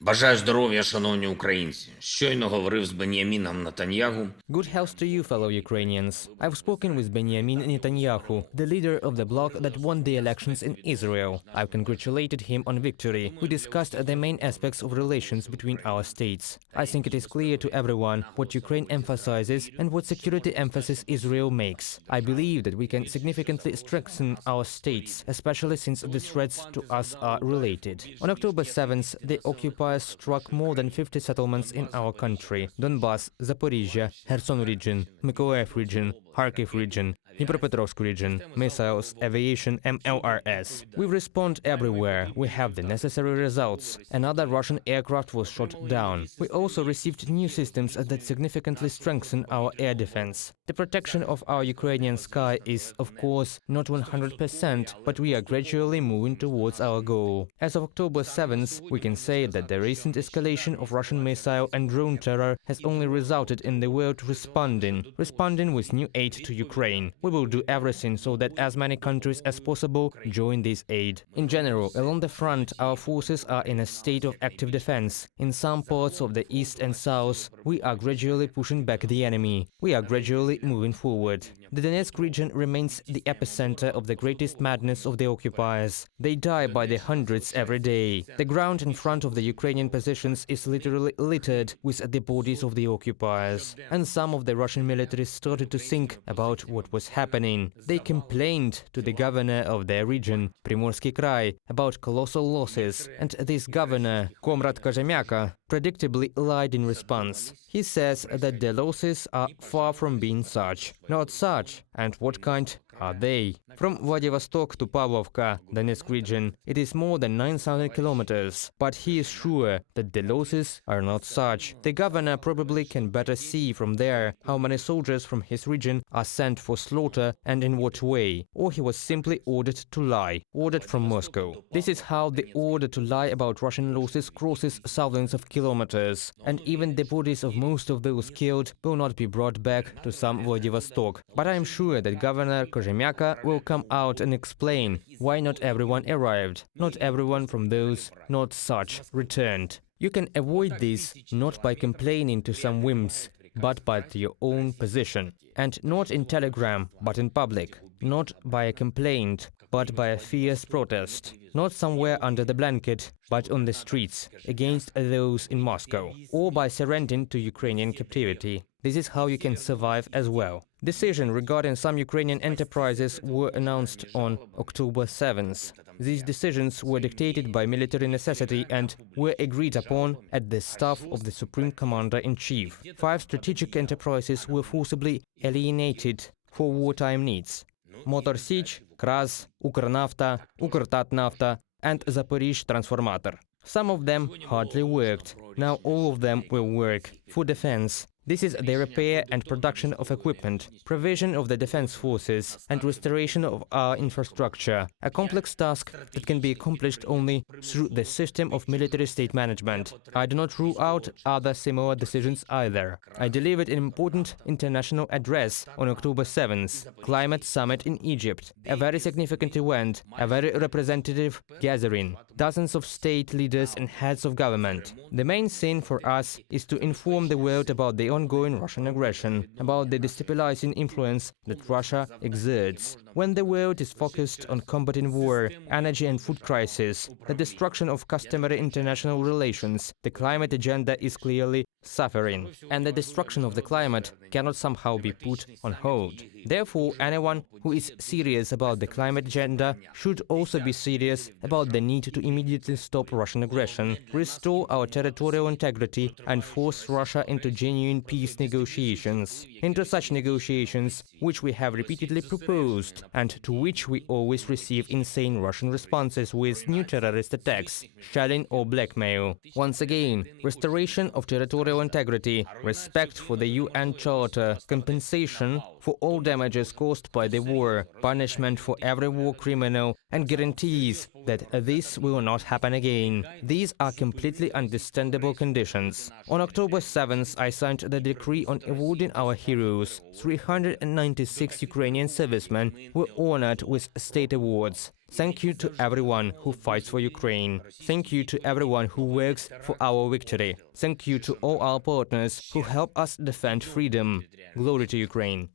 Бажаю здоров'я, шановні українці. Щойно говорив з Бен'яміном Нетаньягу. Good health to you, fellow Ukrainians. I've spoken with Benjamin Netanyahu, the leader of the bloc that won the elections in Israel. I've congratulated him on victory. We discussed the main aspects of relations between our states. I think it is clear to everyone what Ukraine emphasizes and what security emphasis Israel makes. I believe that we can significantly strengthen our states, especially since the threats to us are related. On October 7th, the occupiers struck more than 50 settlements in our country: Donbass, Zaporizhia, Kherson region, Mykolaiv region, Kharkiv region, Dnipropetrovsk region, missiles, aviation, MLRS. We respond everywhere. We have the necessary results. Another Russian aircraft was shot down. We also received new systems that significantly strengthen our air defense. The protection of our Ukrainian sky is, of course, not 100%, but we are gradually moving towards our goal. As of October 7th, we can say that the recent escalation of Russian missile and drone terror has only resulted in the world responding with new aid to Ukraine. We will do everything so that as many countries as possible join this aid. In general, along the front, our forces are in a state of active defense. In some parts of the east and south, we are gradually pushing back the enemy. We are gradually moving forward. The Donetsk region remains the epicenter of the greatest madness of the occupiers. They die by the hundreds every day. The ground in front of the Ukrainian positions is literally littered with the bodies of the occupiers. And some of the Russian military started to think about what was happening. They complained to the governor of their region, Primorsky Krai, about colossal losses, and this governor, Comrade Kazhemyaka, predictably lied in response. He says that the losses are far from being such. Not such. And what kind are they? From Vladivostok to Pavlovka, Donetsk region, it is more than 9,000 kilometers. But he is sure that the losses are not such. The governor probably can better see from there how many soldiers from his region are sent for slaughter and in what way. Or he was simply ordered to lie, ordered from Moscow. This is how the order to lie about Russian losses crosses thousands of kilometers. And even the bodies of most of those killed will not be brought back to some Vladivostok. But I am sure that Governor Kazhemyaka will come out and explain why not everyone arrived, not everyone from those not such returned. You can avoid this not by complaining to some whims, but by your own position. And not in telegram, but in public. Not by a complaint, but by a fierce protest. Not somewhere under the blanket, but on the streets, against those in Moscow. Or by surrendering to Ukrainian captivity. This is how you can survive as well. Decisions regarding some Ukrainian enterprises were announced on October 7th. These decisions were dictated by military necessity and were agreed upon at the staff of the Supreme Commander-in-Chief. 5 strategic enterprises were forcibly alienated for wartime needs: Motor Sich, Kras, Ukernafta, Ukrtatnafta, and Zaporizh Transformator. Some of them hardly worked. Now all of them will work for defense. This is the repair and production of equipment, provision of the defense forces, and restoration of our infrastructure, a complex task that can be accomplished only through the system of military state management. I do not rule out other similar decisions either. I delivered an important international address on October 7th, Climate Summit in Egypt, a very significant event, a very representative gathering, dozens of state leaders and heads of government. The main thing for us is to inform the world about the ongoing Russian aggression, about the destabilizing influence that Russia exerts. When the world is focused on combating war, energy and food crisis, the destruction of customary international relations, the climate agenda is clearly suffering, and the destruction of the climate cannot somehow be put on hold. Therefore, anyone who is serious about the climate agenda should also be serious about the need to immediately stop Russian aggression, restore our territorial integrity, and force Russia into genuine peace negotiations. Into such negotiations, which we have repeatedly proposed, and to which we always receive insane Russian responses with new terrorist attacks, shelling or blackmail. Once again, restoration of territorial integrity, respect for the UN Charter, compensation for for all damages caused by the war, punishment for every war criminal, and guarantees that this will not happen again. These are completely understandable conditions. On October 7th, I signed the decree on awarding our heroes. 396 Ukrainian servicemen were honored with state awards. Thank you to everyone who fights for Ukraine. Thank you to everyone who works for our victory. Thank you to all our partners who help us defend freedom. Glory to Ukraine.